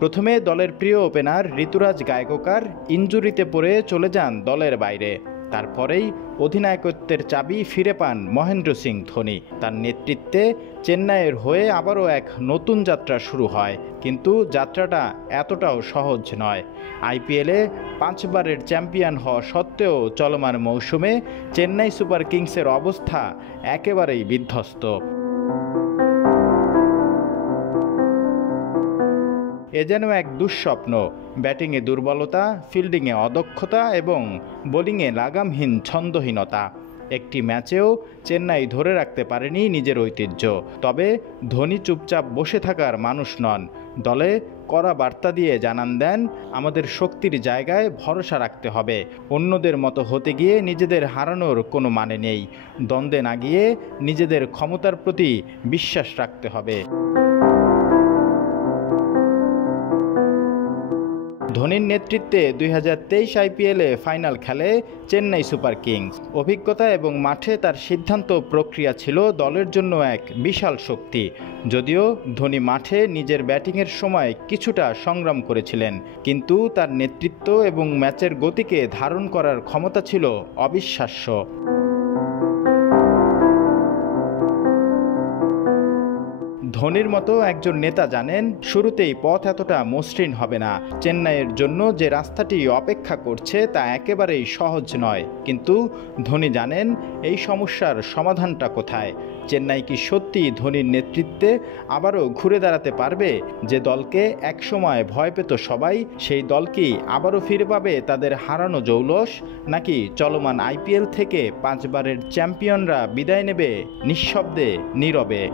প্রথমে দলের প্রিয় ওপেনার ঋতুরাজ গায়কোয়াড় ইনজুরিতে পড়ে চলে যান দলের বাইরে। তারপরেই অধিনায়কত্বের চাবি ফিরে পান মহেন্দ্র সিং ধোনি। তার নেতৃত্বে চেন্নাইয়ের হয়ে আবারও এক নতুন যাত্রা শুরু হয়, কিন্তু যাত্রাটা এতটাও সহজ নয়। আইপিএলে 5 বারের চ্যাম্পিয়ন হওয়া সত্ত্বেও চলমান মৌসুমে চেন্নাই সুপার কিংসের অবস্থা একেবারেই বিধ্বস্ত। এ যেন এক দুঃস্বপ্ন। ব্যাটিংয়ে দুর্বলতা, ফিল্ডিংয়ে অদক্ষতা এবং বোলিংয়ে লাগামহীন ছন্দহীনতা। একটি ম্যাচেও চেন্নাই ধরে রাখতে পারেনি নিজের ঐতিহ্য। তবে ধোনি চুপচাপ বসে থাকার মানুষ নন। দলে কড়া বার্তা দিয়ে জানান দেন, আমাদের শক্তির জায়গায় ভরসা রাখতে হবে। অন্যদের মতো হতে গিয়ে নিজেদের হারানোর কোনো মানে নেই। দ্বন্দ্বে না গিয়ে নিজেদের ক্ষমতার প্রতি বিশ্বাস রাখতে হবে। ধোনির নেতৃত্বে 2023 আইপিএলে ফাইনাল খেলে চেন্নাই সুপার কিংস। অভিজ্ঞতা এবং মাঠে তার সিদ্ধান্ত প্রক্রিয়া ছিল দলের জন্য এক বিশাল শক্তি। যদিও ধোনি মাঠে নিজের ব্যাটিংয়ের সময় কিছুটা সংগ্রাম করেছিলেন, কিন্তু তার নেতৃত্ব এবং ম্যাচের গতিকে ধারণ করার ক্ষমতা ছিল অবিশ্বাস্য। ধোনির মতো একজন নেতা জানেন, শুরুতেই পথ এতটা মসৃণ হবে না। চেন্নাইয়ের জন্য যে রাস্তাটি অপেক্ষা করছে তা একেবারেই সহজ নয়, কিন্তু ধোনি জানেন এই সমস্যার সমাধানটা কোথায়। চেন্নাই কি সত্যি ধোনির নেতৃত্বে আবারও ঘুরে দাঁড়াতে পারবে? যে দলকে একসময় ভয় পেত সবাই, সেই দল কি আবারও ফিরে পাবে তাদের হারানো জৌলস? নাকি চলমান আইপিএল থেকে 5 বারের চ্যাম্পিয়নরা বিদায় নেবে নিঃশব্দে, নীরবে?